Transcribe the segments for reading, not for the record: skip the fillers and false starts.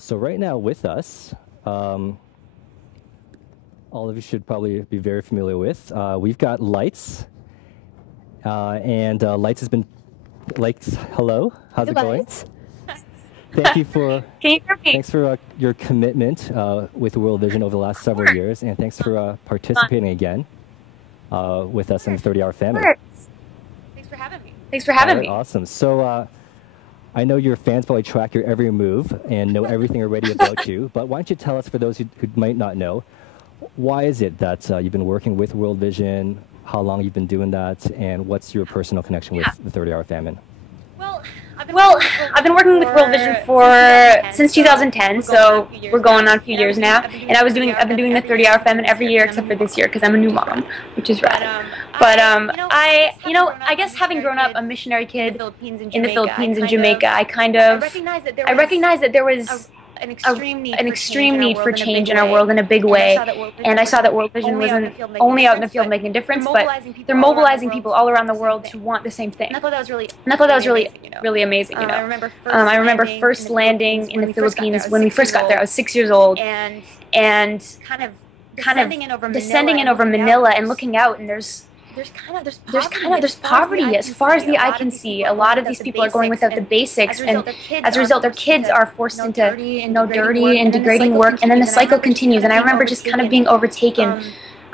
So right now with us, all of you should probably be very familiar with. We've got Lights, and Lights has been, Lights, hello, how's it going? Thank you for, Can you hear me? thanks for your commitment with World Vision over the last several years, and thanks for participating again with us in the 30-hour famine. Thanks for having me. Thanks for having me. Awesome. So I know your fans probably track your every move and know everything already about you, but why don't you tell us, for those who might not know, why is it that you've been working with World Vision, how long you've been doing that, and what's your personal connection with the 30-hour famine? Well, I've been working with World Vision since 2010, so we're going on a few years now. And I've been doing the 30-hour famine every year except for this year because I'm a new mom, which is rad. But I guess having grown up a missionary kid in the Philippines and Jamaica, I recognized that there was an extreme need for change in our world in a big way, and I saw that World Vision wasn't only out in the field making a difference, but they're mobilizing people all around the world to want the same thing. And I thought that was really amazing. I remember first landing in the Philippines when we first got there. I was 6 years old, and kind of descending in over Manila and looking out, and there's poverty as far as the eye can see. A lot of these people are going without the basics, and as a result, their kids are forced into dirty and degrading work, and then the cycle continues. And I remember just kind of being overtaken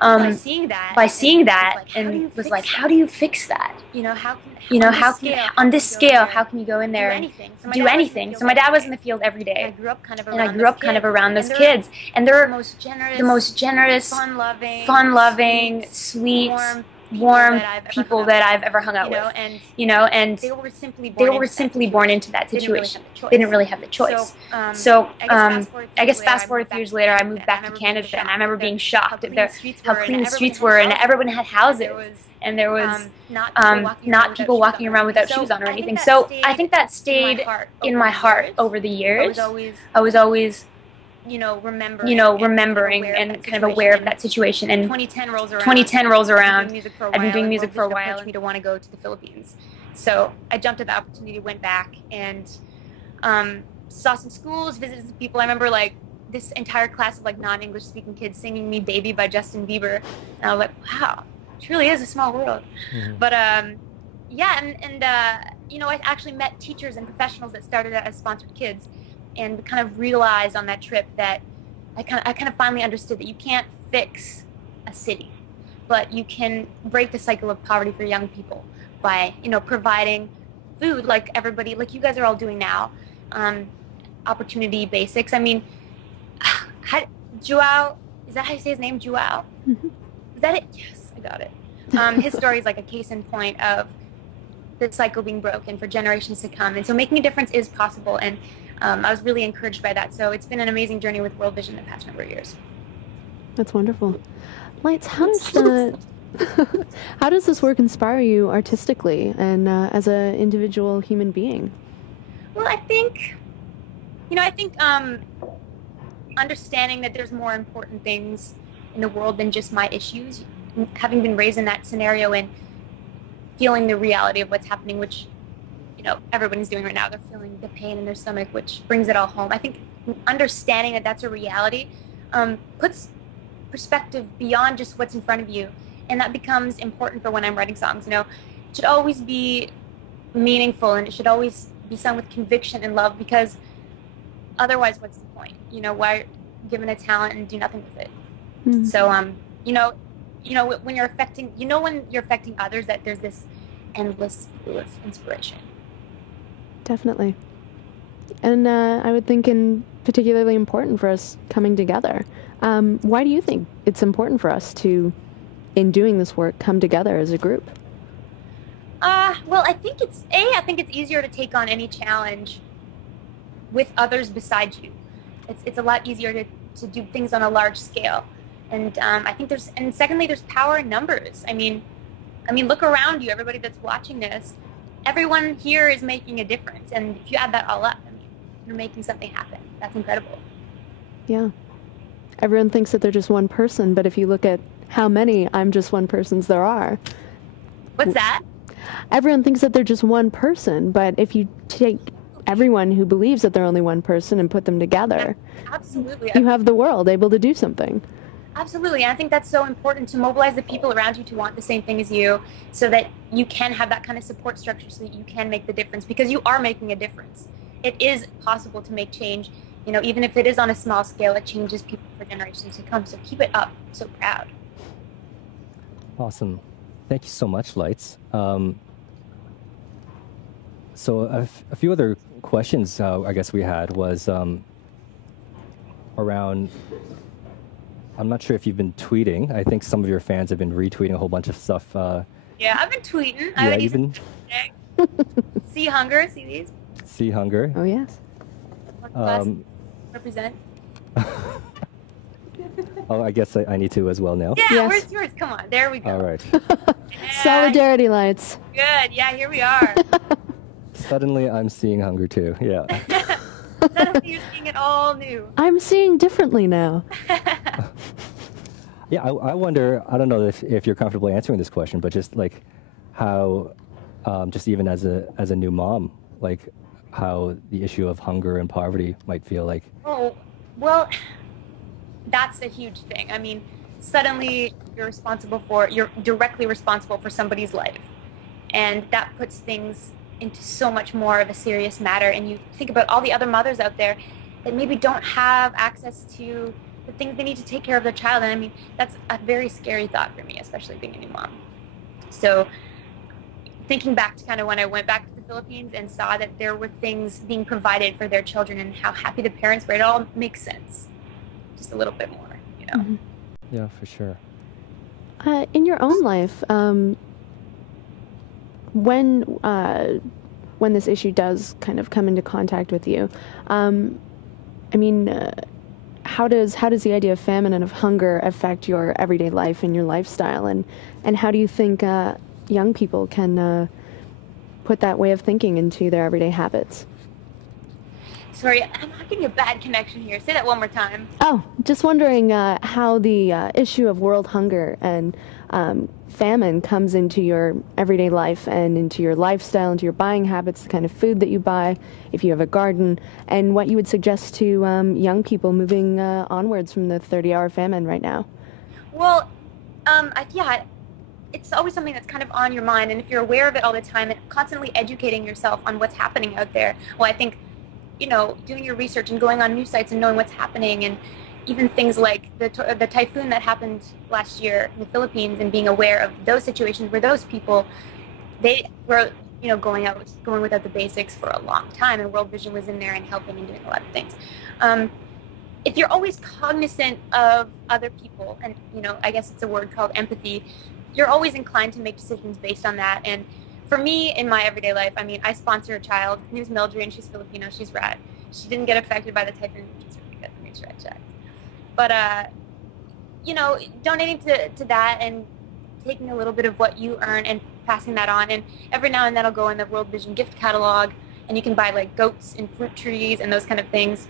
by seeing that, and was like, how do you fix that? On this scale, how can you go in there and do anything? So my dad was in the field every day, and I grew up kind of around those kids, and they're the most generous, fun-loving, sweet, warm people that I've ever hung out with, and they were simply born into that situation. They didn't really have the choice. So I guess fast forward a few years later, I moved back to Canada, and I remember being shocked at how clean the streets were, and everyone had houses, and there was not people walking around without shoes on or anything. So I think that stayed in my heart over the years. I was always remembering and kind of aware of that situation. And 2010 rolls around. I've been doing music for a while. Me to want to go to the Philippines, so I jumped at the opportunity, went back, and saw some schools, visited some people. I remember like this entire class of like non-English speaking kids singing "Me Baby" by Justin Bieber, and I was like, wow, it truly is a small world. Mm-hmm. But yeah, and I actually met teachers and professionals that started out as sponsored kids, and kind of realized on that trip that I kind of finally understood that you can't fix a city, but you can break the cycle of poverty for young people by providing food like everybody, like you guys are all doing now, opportunity basics. I mean, Joao, is that how you say his name, Joao? Mm-hmm. Is that it? Yes, I got it. His story is like a case in point of the cycle being broken for generations to come, and so making a difference is possible. And I was really encouraged by that. So it's been an amazing journey with World Vision the past number of years. That's wonderful. Lights, how does this work inspire you artistically and as an individual human being? Well, I think understanding that there's more important things in the world than just my issues, having been raised in that scenario and feeling the reality of what's happening, which everybody's doing right now. They're feeling the pain in their stomach, which brings it all home. I think understanding that that's a reality puts perspective beyond just what's in front of you, and that becomes important for when I'm writing songs. It should always be meaningful, and it should always be sung with conviction and love, because otherwise, what's the point? Why given a talent and do nothing with it? Mm-hmm. So, when you're affecting others, that there's this endless pool of inspiration. Definitely. And I would think particularly important for us coming together. Why do you think it's important for us to, in doing this work, come together as a group? Well, I think it's easier to take on any challenge with others beside you. It's a lot easier to do things on a large scale. And I think secondly, there's power in numbers. I mean, look around you, everybody that's watching this. Everyone here is making a difference, and if you add that all up, you're making something happen. That's incredible. Yeah. Everyone thinks that they're just one person, but if you look at how many I'm just one persons there are. What's that? Everyone thinks that they're just one person, but if you take everyone who believes that they're only one person and put them together, absolutely, you have the world able to do something. Absolutely, and I think that's so important, to mobilize the people around you to want the same thing as you, so that you can have that kind of support structure, so that you can make the difference, because you are making a difference. It is possible to make change, you know, even if it is on a small scale. It changes people for generations to come, so keep it up. I'm so proud. Awesome. Thank you so much, Lights. So a few other questions I guess we had was around, I'm not sure if you've been tweeting. I think some of your fans have been retweeting a whole bunch of stuff. Yeah, I've been tweeting. Yeah, you've been... See hunger, see these? See hunger. Oh, yes. Represent. Oh, I guess I need to as well now. Yeah, Yes. where's yours? Come on, there we go. All right. Yeah, Solidarity lights. good, yeah, here we are. Suddenly I'm seeing hunger too. Yeah. Suddenly you're seeing it all new. I'm seeing differently now. Yeah, I wonder, I don't know if you're comfortable answering this question, but just like how, just even as a new mom, like how the issue of hunger and poverty might feel like. Oh, well, that's a huge thing. I mean, suddenly you're directly responsible for somebody's life. And that puts things into so much more of a serious matter. And you think about all the other mothers out there that maybe don't have access to the things they need to take care of their child. And I mean, that's a very scary thought for me, especially being a new mom. So thinking back to kind of when I went back to the Philippines and saw that there were things being provided for their children and how happy the parents were, it all makes sense. Just a little bit more, you know? Mm-hmm. Yeah, for sure. In your own life, when this issue does kind of come into contact with you, I mean, how does the idea of famine and of hunger affect your everyday life and your lifestyle, and how do you think young people can put that way of thinking into their everyday habits? Sorry, I'm having a bad connection here. Say that one more time. Oh, just wondering how the issue of world hunger and famine comes into your everyday life and into your lifestyle, into your buying habits, the kind of food that you buy, if you have a garden, and what you would suggest to young people moving onwards from the 30-hour famine right now. Well, yeah, it's always something that's kind of on your mind, and if you're aware of it all the time and constantly educating yourself on what's happening out there, well, I think, you know, doing your research and going on news sites and knowing what's happening, and even things like the typhoon that happened last year in the Philippines, and being aware of those situations where those people, they were, you know, going without the basics for a long time, and World Vision was in there and helping and doing a lot of things. If you're always cognizant of other people, and, you know, I guess it's a word called empathy, you're always inclined to make decisions based on that. And for me, in my everyday life, I mean, I sponsor a child. Her name's Mildred, and she's Filipino. She's rad. She didn't get affected by the typhoon, which is really good. Make sure I checked. But, you know, donating to that and taking a little bit of what you earn and passing that on. And every now and then I'll go in the World Vision gift catalog, and you can buy, like, goats and fruit trees and those kind of things.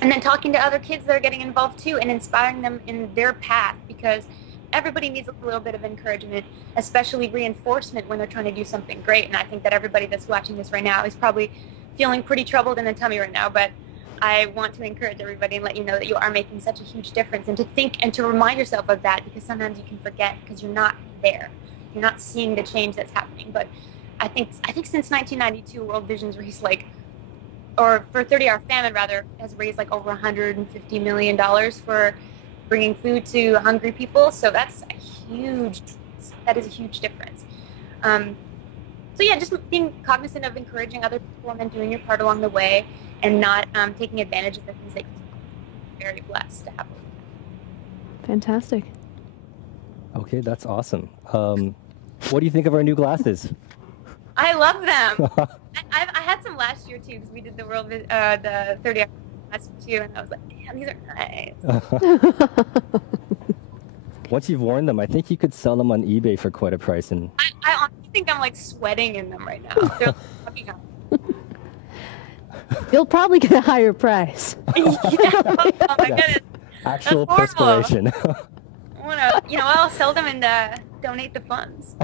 And then talking to other kids that are getting involved, too, and inspiring them in their path, because everybody needs a little bit of encouragement, especially reinforcement when they're trying to do something great. And I think that everybody that's watching this right now is probably feeling pretty troubled in the tummy right now, but I want to encourage everybody and let you know that you are making such a huge difference, and to think and to remind yourself of that, because sometimes you can forget because you're not there. You're not seeing the change that's happening. But I think since 1992, World Vision's raised or for 30-hour famine rather, has raised like over $150 million for bringing food to hungry people. So that is a huge difference. So yeah, just being cognizant of encouraging other people and then doing your part along the way, and not taking advantage of the things that you're very blessed to have. Fantastic. Okay, that's awesome. What do you think of our new glasses? I love them. I had some last year too, because we did the 30-hour last year too, and I was like, damn, these are nice. Once you've worn them, I think you could sell them on eBay for quite a price. And I honestly think I'm like sweating in them right now. They're fucking up. You'll probably get a higher price. Yeah. Oh my goodness. Actual That's horrible. perspiration. I'll sell them and donate the funds.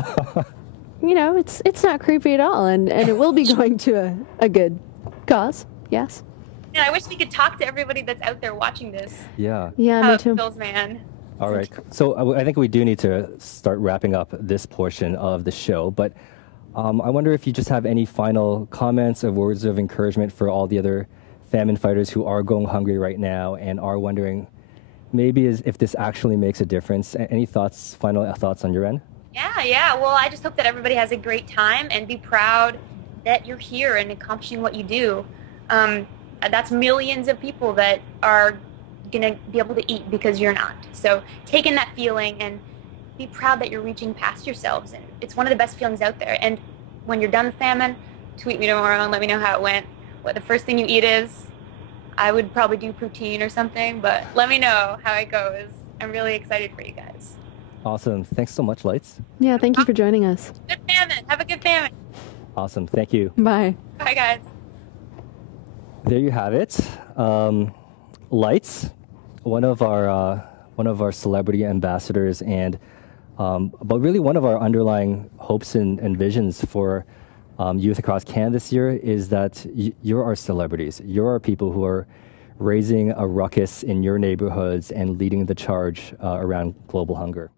You know, it's not creepy at all, and it will be going to a good cause. Yes. And I wish we could talk to everybody that's out there watching this. Yeah. Yeah, How me it too. feels, man. All right. So I think we do need to start wrapping up this portion of the show. But I wonder if you just have any final comments or words of encouragement for all the other famine fighters who are going hungry right now and are wondering maybe if this actually makes a difference. Any thoughts, final thoughts on your end? Yeah. Well, I just hope that everybody has a great time and be proud that you're here and accomplishing what you do. That's millions of people that are going to be able to eat because you're not. So take in that feeling and be proud that you're reaching past yourselves. And it's one of the best feelings out there. And when you're done with famine, tweet me tomorrow and let me know how it went. What the first thing you eat is. I would probably do poutine or something, but let me know how it goes. I'm really excited for you guys. Awesome. Thanks so much, Lights. Yeah, thank you for joining us. Good famine. Have a good famine. Awesome. Thank you. Bye. Bye, guys. There you have it. Lights, one of our celebrity ambassadors, and but really one of our underlying hopes and visions for youth across Canada this year is that you're our celebrities. You're our people who are raising a ruckus in your neighborhoods and leading the charge around global hunger.